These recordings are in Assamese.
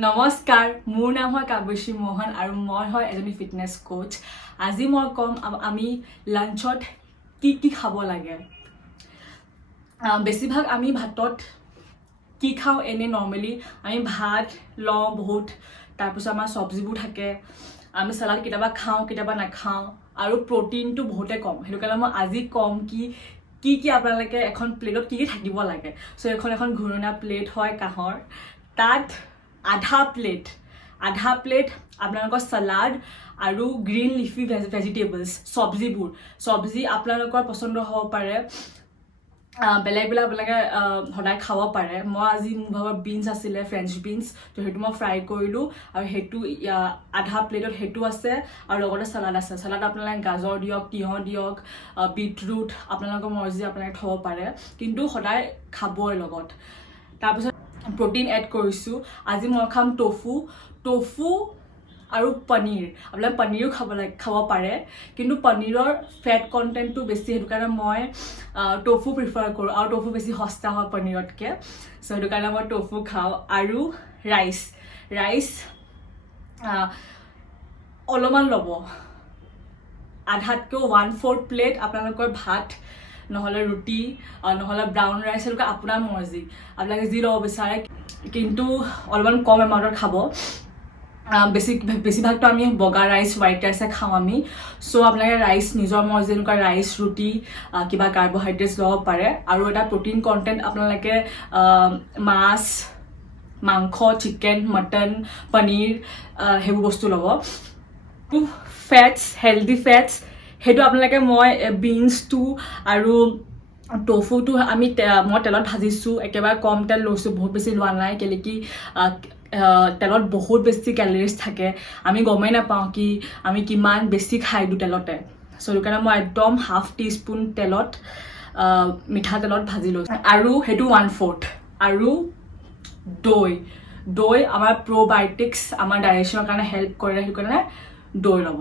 নমস্কাৰ, মোৰ নাম হয় কাব্যশ্ৰী মোহন আৰু মই হয় এজনী ফিটনেছ কোচ। আজি মই ক'ম আমি লাঞ্চত কি খাব লাগে। বেছিভাগ আমি ভাতত কি খাওঁ, এনে নৰ্মেলি আমি ভাত লওঁ বহুত, তাৰপিছত আমাৰ চব্জিবোৰ থাকে, আমি চালাড কেতিয়াবা খাওঁ কেতিয়াবা নাখাওঁ, আৰু প্ৰটিনটো বহুতে কম। সেইটো কাৰণে মই আজি ক'ম কি আপোনালোকে এখন প্লেটত কি থাকিব লাগে। চ' এখন ঘূৰণীয়া প্লেট হয় কাঁহৰ, তাত আধা প্লেট আপোনালোকৰ চালাড আৰু গ্ৰীণ লিফি ভেজিটেবলছ, চব্জি আপোনালোকৰ পচন্দ হ'ব পাৰে, বেলেগ আপোনালোকে সদায় খাব পাৰে। মই আজি মোৰ ভাগৰ বিনছ আছিলে, ফ্ৰেঞ্চ বিনছ, তো সেইটো মই ফ্ৰাই কৰিলোঁ আৰু সেইটো আধা প্লেটত সেইটো আছে আৰু লগতে চালাড আছে। চালাড আপোনালোকে গাজৰ দিয়ক, তিয়ঁহ দিয়ক, বিটৰুট, আপোনালোকৰ মৰ্জি আপোনালোকে থ'ব পাৰে, কিন্তু সদায় খাবই লগত। তাৰপিছত প্ৰটিন এড কৰিছোঁ। আজি মই খাম টফু আৰু পনীৰ। আপোনালোকে পনীৰো খাব পাৰে, কিন্তু পনীৰৰ ফেট কণ্টেণ্টটো বেছি, সেইটো কাৰণে মই টফু প্ৰিফাৰ কৰোঁ, আৰু টফু বেছি সস্তা হয় পনীৰতকৈ। চ' সেইটো কাৰণে মই টফু খাওঁ। আৰু ৰাইচ অলপমান ল'ব, আধাতকৈ 1/4 প্লেট আপোনালোকৰ ভাত, নহ'লে ৰুটি, নহ'লে ব্ৰাউন ৰাইচ, সেইটো আপোনাৰ মৰ্জি, আপোনালোকে যি ল'ব বিচাৰে, কিন্তু অলপমান কম এমাউণ্টত খাব। বেছিভাগতো আমি বগা ৰাইচ, হোৱাইট ৰাইচে খাওঁ আমি। চ' আপোনালোকে ৰাইচ নিজৰ মৰ্জি, এনেকুৱা ৰাইচ, ৰুটি, কিবা কাৰ্বহাইড্ৰেটছ ল'ব পাৰে। আৰু এটা প্ৰটিন কণ্টেণ্ট আপোনালোকে মাছ, মাংস, চিকেন, মটন, পনীৰ, সেইবোৰ বস্তু ল'ব। হেল্ডি ফেটছ, সেইটো আপোনালোকে মই বিনছটো আৰু টফুটো মই তেলত ভাজিছোঁ, একেবাৰে কম তেল লৈছোঁ, বহুত বেছি লোৱা নাই, কেলৈ কি তেলত বহুত বেছি কেলৰিজ থাকে, আমি গমেই নাপাওঁ আমি কিমান বেছি খাই দিওঁ তেলতে। চ' সেইটো কাৰণে মই একদম 1/2 টিস্পুন তেলত, মিঠাতেলত ভাজি লৈছোঁ, আৰু সেইটো 1/4। আৰু দৈ আমাৰ প্ৰ'বায়'টিক্স, আমাৰ ডাইজেশ্যনৰ কাৰণে হেল্প কৰে, সেইটো কাৰণে দৈ ল'ব।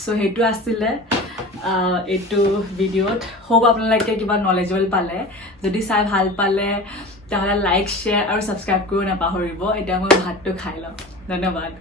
চ' সেইটো আছিলে এইটো ভিডিঅ'ত। হোপ আপোনালোকে কিবা নলেজেবল পালে। যদি চাই ভাল পালে তেতিয়াহ'লে লাইক, শ্বেয়াৰ আৰু ছাবস্ক্ৰাইব কৰিব নাপাহৰিব। এতিয়া মই ভাতটো খাই লওঁ। ধন্যবাদ।